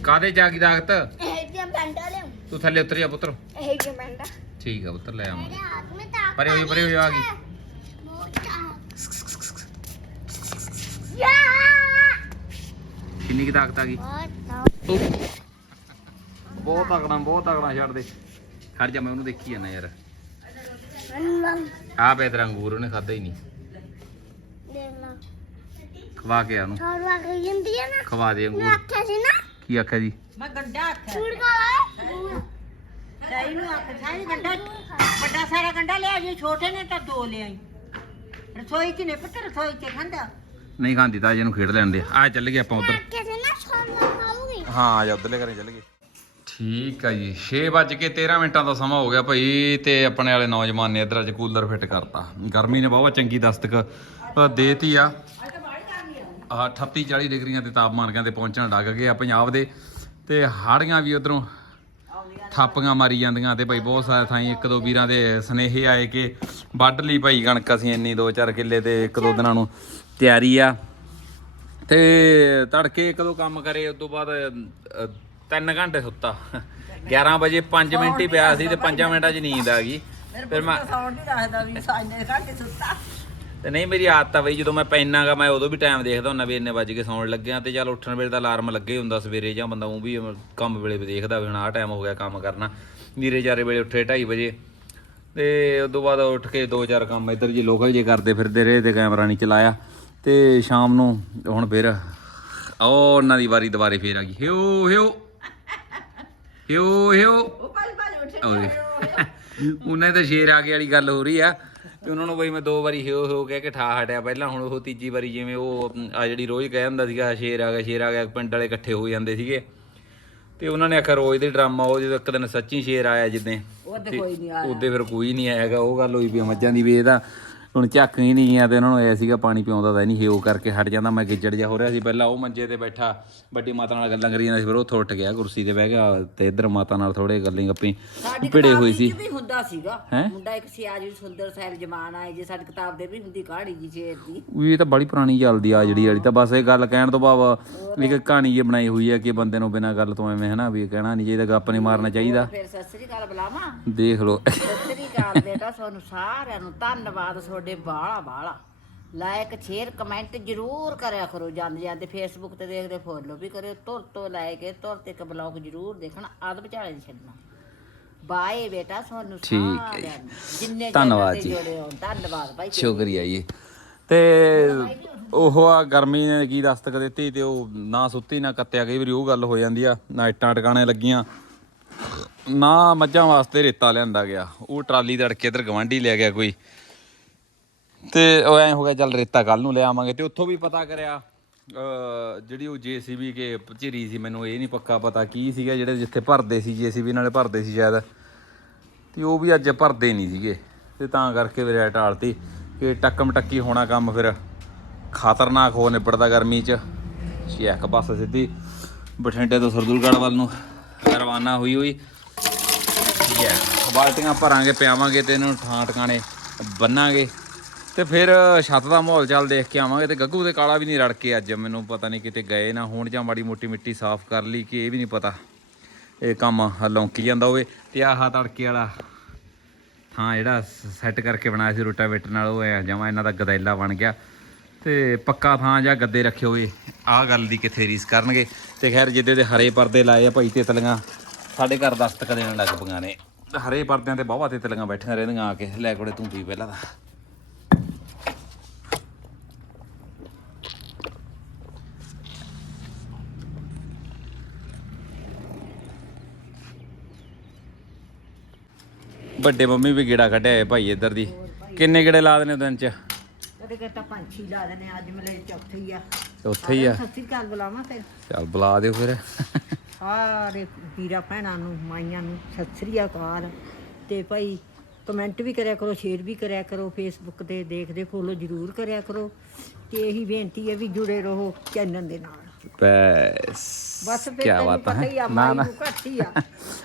ਕਾਦੇ ਜਾਗੀ ਕੇ ਤੂੰ ਥੱਲੇ ਉਤਰ ਜਾ ਪੁੱਤਰ। ਠੀਕ ਆ ਪੁੱਤਰ ਲੈ ਆਵਾਂਗੇ। ਪਰੇ ਹੋ ਜਾ ਪਰੇ ਹੋ। ਜਾ ਆ। ਗਈ ਕਿੰਨੀ ਕਿ ਤਾਕਤ ਆ ਗਈ? ਬਹੁਤ ਤਕੜਾ ਬਹੁਤ ਤਕੜਾ ਛੱਡ ਦੇ। ਖੜ ਜਾ ਮੈਂ ਉਹਨੂੰ ਦੇਖੀ ਜਾਣਾ ਯਾਰ। ਆ ਪੈ ਤੇਰਾ ਅੰਗੂਰ ਉਹਨੇ ਖਾਦਾ ਹੀ ਨਹੀਂ। ਖਵਾ ਕੇ ਆ ਖਵਾ ਦੇ ਅੰਗੂਰ। ਕੀ ਆਖਿਆ ਜੀ? ਮੈਂ ਗੰਡਾ ਆਖਿਆ। ਛੂੜ ਕਾ ਸਹੀ ਨੂੰ ਆਖਿਆ ਸਾਰੀ ਗੰਡਾ। ਵੱਡਾ ਸਾਰਾ ਗੰਡਾ ਲਿਆ ਜੀ ਛੋਟੇ ਨੇ ਤਾਂ ਦੋ ਲਿਆਈ। ਰਸੋਈ ਚ ਨੇ ਪੁੱਤ ਰਸੋਈ ਚ ਖਾਂਦਾ। ਨਹੀਂ ਖਾਂਦੀ ਤਾਂ ਇਹਨੂੰ ਖੇਡ ਲੈਣ ਦੇ। ਆ ਚੱਲ ਗਏ ਆਪਾਂ ਉਧਰ। ਹਾਂ ਆ ਜਾ ਉਧਰਲੇ ਘਰੇ ਚੱਲ ਗਏ। ਠੀਕ ਆ ਜੀ। 6:13 ਮਿੰਟਾਂ ਦਾ ਸਮਾਂ ਹੋ ਗਿਆ ਭਾਈ ਤੇ ਆਪਣੇ ਵਾਲੇ ਨੌਜਵਾਨ ਨੇ ਇਧਰ ਅੱਜ ਕੂਲਰ ਫਿੱਟ ਕਰਤਾ। ਗਰਮੀ ਨੇ ਬਹੁਤ ਚੰਗੀ ਦਸਤਕ ਦੇਤੀ ਆ। ਆ 38 40 ਡਿਗਰੀਆਂ ਤੇ ਤਾਪਮਾਨ ਕਹਿੰਦੇ ਪਹੁੰਚਣ ਲੱਗ ਗਏ ਆ ਪੰਜਾਬ ਦੇ। ਤੇ ਹਾੜੀਆਂ ਵੀ ਉਧਰੋਂ ਥਾਪੀਆਂ ਮਾਰੀ ਜਾਂਦੀਆਂ ਤੇ ਭਾਈ ਬਹੁਤ ਸਾਰੇ ਥਾਈ ਇੱਕ ਦੋ ਵੀਰਾਂ ਦੇ ਸਨੇਹੇ ਆਏ ਕਿ ਵੱਢ ਲਈ ਭਾਈ ਕਣਕ ਅਸੀਂ ਇੰਨੀ ਦੋ ਚਾਰ ਕਿੱਲੇ ਤੇ ਇੱਕ ਦੋ ਦਿਨਾਂ ਨੂੰ। ਤਿਆਰੀ ਆ। ਤੇ ਤੜਕੇ ਇੱਕ ਦੋ ਕੰਮ ਕਰੇ ਉਸ ਤੋਂ ਬਾਅਦ 3 ਘੰਟੇ ਸੁੱਤਾ। 11 ਵਜੇ 5 ਮਿੰਟ ਹੀ ਪਿਆ ਸੀ ਤੇ 5 ਮਿੰਟਾਂ 'ਚ ਨੀਂਦ ਆ ਗਈ। ਫਿਰ ਮੈਂ ਸੌਣ ਨਹੀਂ ਰੱਖਦਾ ਵੀ ਸਾਈਨੇ ਘੰਟੇ ਸੁੱਤਾ। ਤੇ ਨਹੀਂ ਮੇਰੀ ਆਦਤ ਆ ਬਈ ਜਦੋਂ ਮੈਂ ਪੈਨਾਗਾ ਮੈਂ ਉਦੋਂ ਵੀ ਟਾਈਮ ਦੇਖਦਾ ਹੁੰਦਾ ਵੀ ਇੰਨੇ ਵੱਜ ਕੇ ਸੌਣ ਲੱਗਿਆ ਤੇ ਚੱਲ ਉੱਠਣ ਵੇਲੇ ਦਾ ਅਲਾਰਮ ਲੱਗੇ ਹੁੰਦਾ ਸਵੇਰੇ ਜਾਂ ਬੰਦਾ ਉਹ ਵੀ ਕੰਮ ਵੇਲੇ ਵੀ ਦੇਖਦਾ ਵੀ ਹੁਣ ਆਹ ਟਾਈਮ ਹੋ ਗਿਆ ਕੰਮ ਕਰਨਾ। ਵੀਰੇ ਚਾਰੇ ਵੇਲੇ ਉੱਠੇ 2:30 ਵਜੇ। ਤੇ ਉਦੋਂ ਬਾਅਦ ਉੱਠ ਕੇ ਦੋ ਚਾਰ ਕੰਮ ਇੱਧਰ ਜੀ ਲੋਕਲ ਜੇ ਕਰਦੇ ਫਿਰਦੇ ਰਹੇ ਤੇ ਕੈਮਰਾ ਨਹੀਂ ਚਲਾਇਆ। ਤੇ ਸ਼ਾਮ ਨੂੰ ਹੁਣ ਫਿਰ ਉਹ ਉਹਨਾਂ ਦੀ ਵਾਰੀ ਦੁਬਾਰੇ ਫੇਰ ਆ ਗਈ। ਹਿਓ ਹਿਓ ਹਿਓ ਹਿਓ। ਉਹਨਾਂ ਤੇ ਸ਼ੇਰ ਆ ਕੇ ਵਾਲੀ ਗੱਲ ਹੋ ਰਹੀ ਆ ਤੇ ਉਹਨਾਂ ਨੂੰ ਬਈ ਮੈਂ ਦੋ ਵਾਰੀ ਹਿਓ ਹਿਓ ਕਹਿ ਕੇ ਠਾ ਹਟਿਆ। ਪਹਿਲਾਂ ਹੁਣ ਉਹ ਤੀਜੀ ਵਾਰੀ ਜਿਵੇਂ ਉਹ ਆ ਜਿਹੜੀ ਰੋਜ਼ ਕਹਿ ਹੁੰਦਾ ਸੀਗਾ ਸ਼ੇਰ ਆ ਗਿਆ ਸ਼ੇਰ ਆ ਗਿਆ ਪਿੰਡ ਵਾਲੇ ਇਕੱਠੇ ਹੋ ਜਾਂਦੇ ਸੀਗੇ। ਤੇ ਉਹਨਾਂ ਨੇ ਆਖਿਆ ਰੋਜ਼ ਦੇ ਡਰਾਮਾ ਉਹ ਜਦੋਂ ਇੱਕ ਦਿਨ ਸੱਚੀ ਸ਼ੇਰ ਆਇਆ ਜਿੱਦਾਂ। ਉਹਦੇ ਕੋਈ ਨਹੀਂ ਆਇਆ। ਉਹਦੇ ਫਿਰ ਕੋਈ ਨਹੀਂ ਆਇਆਗਾ ਉਹ ਗੱਲ ਹੋਈ ਵੀ ਮੱਝਾਂ ਦੀ ਵੀ ਇਹਦਾ ਹੁਣ ਝੱਕ ਹੀ ਨਹੀਂ ਗਿਆ ਤੇ ਉਹਨਾਂ ਨੂੰ ਐ ਸੀਗਾ ਪਾਣੀ ਪਿਆਉਂਦਾ ਤਾਂ ਨਹੀਂ ਹਿਓ ਕਰਕੇ ਹਟ ਜਾਂਦਾ। ਮੈਂ ਗਿੱਜੜ ਜਾ ਹੋ ਰਿਹਾ ਸੀ ਪਹਿਲਾਂ ਉਹ ਮੰਜੇ ਤੇ ਬੈਠਾ ਵੱਡੀ ਮਾਤਾ ਨਾਲ ਗੱਲਾਂ ਕਰੀ ਜਾਂਦਾ ਸੀ ਫਿਰ ਉੱਥੋਂ ਉੱਠ ਗਿਆ ਕੁਰਸੀ ਤੇ ਬਹਿ ਗਿਆ ਤੇ ਇੱਧਰ ਮਾਤਾ ਨਾਲ ਥੋੜੇ ਗੱਲਾਂ ਗੱਪੀ ਭਿੜੇ ਹੋਈ ਸੀ। ਵੀ ਹੁੰਦਾ ਸੀਗਾ। ਹੈਂ? ਮੁੰਡਾ ਇੱਕ ਸੀ ਆਜ ਸੁੰਦਰ ਸਾਹਿਬ ਜਮਾਨ ਆਏ ਜੇ ਸਾਡੀ ਕਿਤਾਬ ਦੇ ਵੀ ਹੁੰਦੀ ਕਹਾਣੀ ਜੀ ਸ਼ੇਰ ਦੀ। ਵੀ ਇਹ ਤਾਂ ਬੜੀ ਪੁਰਾਣੀ ਚੱਲਦੀ ਆ ਜਿਹੜੀ ਵਾਲੀ ਤਾਂ ਬਸ ਇਹ ਗੱਲ ਕਹਿਣ ਤੋਂ ਭਾਵ ਇੱਕ ਕਹਾਣੀ ਜੇ ਬਣਾਈ ਹੋਈ ਹੈ ਕਿ ਬੰਦੇ ਨੂੰ ਬਿਨਾਂ ਗੱਲ ਤੋਂ ਐਵੇਂ ਹਨਾ ਵੀ ਕਹਿਣਾ ਨਹੀਂ ਚਾਹੀਦਾ ਗੱਪ ਨਹੀਂ ਮਾਰਨਾ ਚਾਹੀਦਾ। ਫਿਰ ਸਤਿ ਸ੍ਰੀ ਅਕਾਲ ਬੁਲਾਵਾਂ। ਦੇਖ ਲਓ। ਅਕਾਲ ਬੇਟਾ ਤੁਹਾਨੂੰ ਸਾਰਿਆਂ ਨੂੰ ਧੰਨਵਾਦ ਤੁਹਾਡੇ ਬਾਲਾ ਬਾਲਾ ਲਾਇਕ ਸ਼ੇਅਰ ਕਮੈਂਟ ਜ਼ਰੂਰ ਕਰਿਆ ਕਰੋ ਜਾਂਦੇ ਜਾਂਦੇ ਫੇਸਬੁੱਕ ਤੇ ਦੇਖਦੇ ਫੋਲੋ ਵੀ ਕਰਿਓ ਤੁਰ ਤੋਂ ਲੈ ਕੇ ਤੁਰ ਤੇ ਇੱਕ ਬਲੌਗ ਜ਼ਰੂਰ ਦੇਖਣਾ ਆਦ ਵਿਚਾਲੇ ਨਹੀਂ ਛੱਡਣਾ। ਬਾਏ ਬੇਟਾ ਤੁਹਾਨੂੰ ਠੀਕ ਹੈ ਜੀ। ਸਾਰਿਆਂ ਨੂੰ। ਜਿੰਨੇ ਧੰਨਵਾਦ ਤੇ ਜੀ। ਜੁੜੇ ਹੋ ਧੰਨਵਾਦ ਭਾਈ ਸ਼ੁਕਰੀਆ ਜੀ। ਤੇ ਉਹ ਆ ਗਰਮੀ ਨੇ ਕੀ ਦਸਤਕ ਦਿੱਤੀ ਤੇ ਉਹ ਨਾ ਸੁੱਤੀ ਨਾ ਕੱਤਿਆ ਕਈ ਵਾਰੀ ਉਹ ਗੱਲ ਹੋ ਜਾਂਦੀ ਆ ਨਾ ਇੱਟਾਂ ਟਿਕਾਣੇ ਲੱਗੀਆਂ। ਨਾ ਮੱਝਾਂ ਵਾਸਤੇ ਰੇਤਾ ਲਿਆਂਦਾ ਗਿਆ। ਉਹ ਟਰਾਲੀ ਦੜਕੇ ਇਧਰ ਗਵਾਂਢੀ ਲੈ ਗਿਆ ਕੋਈ। ਤੇ ਉਹ ਐ ਹੋ ਗਿਆ, ਚੱਲ ਰੇਤਾ ਕੱਲ ਨੂੰ ਲੈ ਆਵਾਂਗੇ। ਤੇ ਉੱਥੋਂ ਵੀ ਪਤਾ ਕਰਿਆ ਜਿਹੜੀ ਉਹ ਜੀਸੀਬੀ ਕੇ ਝਿਰੀ ਸੀ, ਮੈਨੂੰ ਇਹ ਨਹੀਂ ਪੱਕਾ ਪਤਾ ਕੀ ਸੀਗਾ, ਜਿਹੜੇ ਜਿੱਥੇ ਭਰਦੇ ਸੀ ਜੀਸੀਬੀ ਨਾਲੇ ਭਰਦੇ ਸੀ ਸ਼ਾਇਦ। ਤੇ ਉਹ ਵੀ ਅੱਜ ਭਰਦੇ ਨਹੀਂ ਸੀਗੇ। ਤੇ ਤਾਂ ਕਰਕੇ ਫਿਰ ਇਹ ਟਾਲਤੀ ਕਿ ਟੱਕਮ ਟੱਕੀ ਹੋਣਾ ਕੰਮ ਫਿਰ। ਖਤਰਨਾਕ ਹੋ ਨਿਬੜਦਾ ਗਰਮੀ 'ਚ। ਸ਼ੇਖ ਬੱਸ ਸਿੱਧੀ ਬਠਿੰਡੇ ਤੋਂ ਸਰਦੂਲਗੜ੍ਹ ਵੱਲ ਨੂੰ। ਰਵਾਨਾ ਹੋਈ ਹੋਈ। ਠੀਕ ਹੈ। ਬਾਲਟੀਆਂ ਭਰਾਂਗੇ, ਪਿਆਵਾਂਗੇ ਤੇ ਇਹਨਾਂ ਨੂੰ ਠਾਂ ਟਿਕਾਣੇ ਬੰਨਾਂਗੇ। ਤੇ ਫਿਰ ਛੱਤ ਦਾ ਮਾਹੌਲ ਚੱਲ ਦੇਖ ਕੇ ਆਵਾਂਗੇ ਤੇ ਗੱਗੂ ਤੇ ਕਾਲਾ ਵੀ ਨਹੀਂ ਰੜ ਕੇ ਅੱਜ। ਮੈਨੂੰ ਪਤਾ ਨਹੀਂ ਕਿਤੇ ਗਏ ਨਾ ਹੋਣ ਜਾਂ ਮਾੜੀ ਮੋਟੀ ਮਿੱਟੀ ਸਾਫ਼ ਕਰ ਲਈ ਕਿ ਇਹ ਵੀ ਨਹੀਂ ਪਤਾ। ਇਹ ਕੰਮ ਲੌਂਕੀ ਜਾਂਦਾ ਹੋਵੇ। ਤੇ ਆਹ ਤੜਕੇ ਵਾਲਾ ਥਾਂ ਜਿਹੜਾ ਸੈੱਟ ਕਰਕੇ ਬਣਾਇਆ ਸੀ ਰੋਟਾਵੇਟਰ ਨਾਲ ਉਹ ਐ ਜਮਾ ਇਹਨਾਂ ਦਾ ਗਦੈਲਾ ਬਣ ਗਿਆ। ਤੇ ਪੱਕਾ ਥਾਂ ਜਾਂ ਗੱਦੇ ਰੱਖੇ ਹੋਏ, ਆਹ ਗੱਲ ਦੀ ਕਿੱਥੇ ਰੀਸ ਕਰਨਗੇ। ਤੇ ਖੈਰ, ਜਿੱਦੇ ਦੇ ਹਰੇ ਪਰਦੇ ਲਾਏ ਆ ਭਾਈ ਤਿਤਲੀਆਂ, ਸਾਡੇ ਘਰ ਦਸਤਕ ਦੇਣ ਲੱਗ ਪਈਆਂ ਨੇ। ਹਰੇ ਪਰਦਿਆਂ ਤੇ ਬਾਵਾ ਤੇ ਤਲੀਆਂ ਬੈਠੀਆਂ ਰਹਿੰਦੀਆਂ ਆ ਕੇ। ਲੈ ਕੋੜੇ ਤੂੰ ਪੀ ਪਹਿਲਾਂ ਦਾ ਵੱਡੇ ਮੰਮੀ ਵੀ ਗੇੜਾ ਕੱਢਿਆ ਹੈ ਭਾਈ ਇੱਧਰ ਦੀ। ਕਿੰਨੇ ਗੇੜੇ ਲਾ ਦੇਣੇ ਦਿਨ ਚ? ਕਦੇ ਕਦੇ ਤਾਂ ਲਾ ਦਨੇ ਅੱਜ ਮਿਲੇ ਚੌਥੀ ਆ। ਚੌਥੀ ਆ। ਸਤਿ ਸ਼੍ਰੀ ਅਕਾਲ ਬੁਲਾਵਾਂ ਚੱਲ ਬੁਲਾ ਦਿਓ ਫਿਰ। ਸਾਰੇ ਵੀਰਾ ਭੈਣਾਂ ਨੂੰ ਮਾਈਆਂ ਨੂੰ ਸਤਿ ਸ੍ਰੀ ਅਕਾਲ। ਤੇ ਭਾਈ ਕਮੈਂਟ ਵੀ ਕਰਿਆ ਕਰੋ ਸ਼ੇਅਰ ਵੀ ਕਰਿਆ ਕਰੋ ਫੇਸਬੁੱਕ ਤੇ ਦੇਖਦੇ ਫੋਲੋ ਜ਼ਰੂਰ ਕਰਿਆ ਕਰੋ। ਤੇ ਇਹੀ ਬੇਨਤੀ ਹੈ ਵੀ ਜੁੜੇ ਰਹੋ ਚੈਨਲ ਦੇ ਨਾਲ। ਬਸ ਬਸ ਫਿਰ ਕੀ ਤੈਨੂੰ ਬਾਤ ਪਤਾ ਹੀ ਆ ਨਾ ਮਾਈ ਨਾ। ਨੂੰ ਘੱਟ ਹੀ ਆ।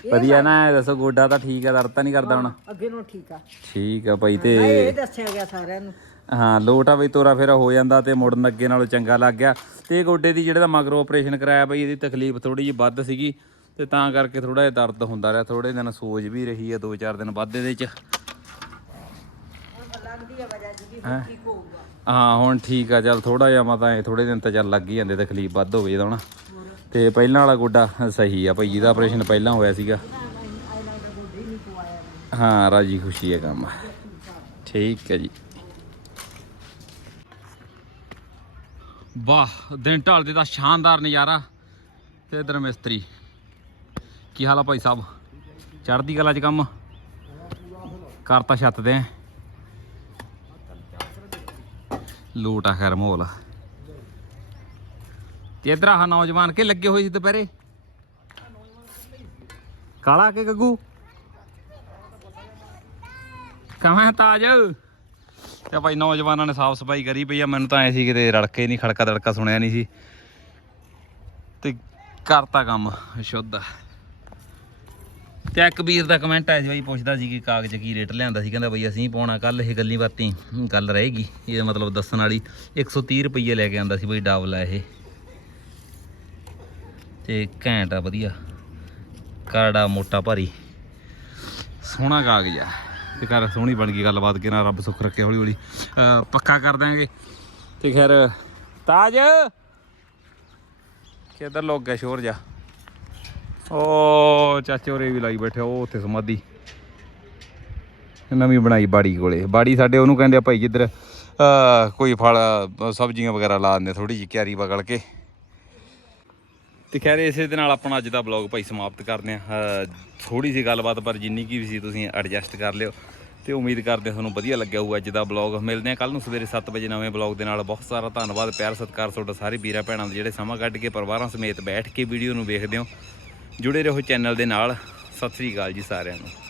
ਇਹ ਵਧੀਆ ਨਾ ਇਹ ਦੱਸੋ ਗੋਡਾ ਤਾਂ ਠੀਕ ਆ ਦਰਦ ਤਾਂ ਨਹੀਂ ਕਰਦਾ ਹੁਣ? ਅੱਗੇ ਨੂੰ ਠੀਕ ਆ। ਠੀਕ ਆ ਭਾਈ ਤੇ ਇਹ ਦੱਸਿਆ ਗਿਆ ਸਾਰਿਆਂ ਨੂੰ। ਹਾਂ ਲੋਟ ਆ ਬਈ ਤੋਰਾ ਫੇਰਾ ਹੋ ਜਾਂਦਾ ਤੇ ਮੁੜਨ ਅੱਗੇ ਨਾਲੋਂ ਚੰਗਾ ਲੱਗ ਗਿਆ। ਤੇ ਇਹ ਗੋਡੇ ਦੀ ਜਿਹੜੇ ਦਾ ਮਗਰੋਂ ਆਪਰੇਸ਼ਨ ਕਰਾਇਆ ਬਈ, ਇਹਦੀ ਤਕਲੀਫ ਥੋੜੀ ਜਿਹੀ ਵੱਧ ਸੀਗੀ ਤੇ ਤਾਂ ਕਰਕੇ ਥੋੜਾ ਜਿਹਾ ਦਰਦ ਹੁੰਦਾ ਰਿਹਾ। ਥੋੜੇ ਦਿਨ ਸੋਜ ਵੀ ਰਹੀ ਆ, ਦੋ ਚਾਰ ਦਿਨ ਵੱਧ ਇਹਦੇ ਚ। ਲੱਗਦੀ ਹਾਂ, ਹੁਣ ਠੀਕ ਆ, ਚੱਲ ਥੋੜਾ ਜਿਹਾ ਮਤਾਂ ਇਹ ਥੋੜੇ ਦਿਨ ਤਾਂ ਚੱਲ ਲੱਗ ਹੀ ਜਾਂਦੇ, ਤਕਲੀਫ ਵੱਧ ਹੋ ਗਈ ਇਹਦਾ ਹੁਣ। ਤੇ ਪਹਿਲਾਂ ਵਾਲਾ ਗੋਡਾ ਸਹੀ ਆ ਭਾਈ ਜਿਹਦਾ ਆਪਰੇਸ਼ਨ ਪਹਿਲਾਂ ਹੋਇਆ ਸੀਗਾ। ਹਾਂ, ਰਾਜੀ ਖੁਸ਼ੀ ਹੈ ਕੰਮ। ਠੀਕ ਹੈ ਜੀ। ਵਾਹ, ਦਿਨ ਢਲਦੇ ਦਾ ਸ਼ਾਨਦਾਰ ਨਜ਼ਾਰਾ ਤੇ ਇਧਰ ਮਿਸਤਰੀ। ਕੀ ਹਾਲ ਆ ਭਾਈ ਸਾਹਿਬ? ਚੜ੍ਹਦੀ ਕਲਾ ਚ ਕੰਮ? ਕਰਤਾ ਛੱਤ ਤੇ ਲੂਟ ਆ ਖੈਰ ਮਾਹੌਲ। ਤੇ ਇਧਰ ਆਹ ਨੌਜਵਾਨ ਕੇ ਲੱਗੇ ਹੋਏ ਸੀ ਦੁਪਹਿਰੇ? ਕਾਲਾ ਕੇ ਗੱਗੂ? ਕਹਾਂ ਤਾਜ? ਤੇ ਭਾਈ ਨੌਜਵਾਨਾਂ ਨੇ ਸਾਫ਼ ਸਫ਼ਾਈ ਕਰੀ ਪਈ ਆ, ਮੈਨੂੰ ਤਾਂ ਐ ਸੀ ਕਿਤੇ ਰੜਕੇ ਨਹੀਂ ਖੜਕਾ ਤੜਕਾ ਸੁਣਿਆ ਨਹੀਂ ਸੀ। ਤੇ ਕਰਤਾ ਕੰਮ, ਸ਼ੁੱਧ। ਤੇ ਇੱਕ ਵੀਰ ਦਾ ਕਮੈਂਟ ਆਇਆ ਸੀ ਬਾਈ, ਪੁੱਛਦਾ ਸੀ ਕਿ ਕਾਗਜ਼ ਕੀ ਰੇਟ ਲਿਆਂਦਾ ਸੀ, ਕਹਿੰਦਾ ਬਈ ਅਸੀਂ ਪਾਉਣਾ ਕੱਲ ਇਹ ਗੱਲੀ ਬਾਤੀ ਗੱਲ ਰਹੇਗੀ, ਇਹ ਮਤਲਬ ਦੱਸਣ ਵਾਲੀ। 130 ਰੁਪਏ ਲੈ ਕੇ ਆਂਦਾ ਸੀ ਬਈ ਡਾਵਲਾ ਇਹ। ਤੇ ਘੈਂਟ ਆ, ਵਧੀਆ। ਕਰੜਾ ਮੋਟਾ ਭਾਰੀ। ਸੋਹਣਾ ਕਾਗਜ਼ ਆ। ਤੇ ਘਰ ਸੋਹਣੀ ਬਣ ਗਈ ਗੱਲਬਾਤ ਕਿ ਨਾ ਰੱਬ ਸੁੱਖ ਰੱਖੇ ਹੌਲੀ ਹੌਲੀ ਪੱਕਾ ਕਰ ਦਾਂਗੇ ਤੇ ਖੈਰ, ਤਾਜ! ਕਿੱਧਰ ਲੋਕ ਗਿਆ ਸ਼ੋਰ ਜਾ ਓ, ਚਾਚੇ ਹੋਰੇ ਵੀ ਲਾਈ ਬੈਠੇ, ਉਹ ਉੱਥੇ ਸਮਾਧੀ। ਨਵੀਂ ਬਣਾਈ ਬਾੜੀ ਕੋਲੇ। ਬਾੜੀ ਸਾਡੇ ਉਹਨੂੰ ਕਹਿੰਦੇ ਆ ਭਾਈ ਜਿੱਧਰ ਕੋਈ ਫਲ, ਸਬਜ਼ੀਆਂ ਵਗੈਰਾ ਲਾ ਦਿੰਦੇ ਥੋੜੀ ਜਿਹੀ, ਕਿਆਰੀ ਵਗਲ ਕੇ। ਤੇ ਖੈਰ ਇਸੇ ਦੇ ਨਾਲ ਆਪਣਾ ਅੱਜ ਦਾ ਬਲੌਗ ਭਾਈ ਸਮਾਪਤ ਕਰਦੇ ਆ ਥੋੜੀ ਸੀ ਗੱਲਬਾਤ ਪਰ ਜਿੰਨੀ ਕੀ ਵੀ ਸੀ ਤੁਸੀਂ ਐਡਜਸਟ ਕਰ ਲਿਓ। ਤੇ ਉਮੀਦ ਕਰਦੇ ਹਾਂ ਤੁਹਾਨੂੰ ਵਧੀਆ ਲੱਗਿਆ ਹੋਊ ਅੱਜ ਦਾ ਬਲੌਗ ਮਿਲਦੇ ਆ ਕੱਲ ਨੂੰ ਸਵੇਰੇ 7 ਵਜੇ ਨਵੇਂ ਬਲੌਗ ਦੇ ਨਾਲ। ਬਹੁਤ ਸਾਰਾ ਧੰਨਵਾਦ, ਪਿਆਰ, ਸਤਿਕਾਰ ਤੁਹਾਡਾ ਸਾਰੇ ਵੀਰਾਂ ਭੈਣਾਂ ਦੇ, ਜਿਹੜੇ ਸਮਾਂ ਕੱਢ ਕੇ ਪਰਿਵਾਰਾਂ ਸਮੇਤ ਬੈਠ ਕੇ ਵੀਡੀਓ ਨੂੰ ਵੇਖਦੇ ਹੋ। ਜੁੜੇ ਰਹੋ ਚੈਨਲ ਦੇ ਨਾਲ। ਸਤਿ ਸ੍ਰੀ ਅਕਾਲ ਜੀ ਸਾਰਿਆਂ ਨੂੰ।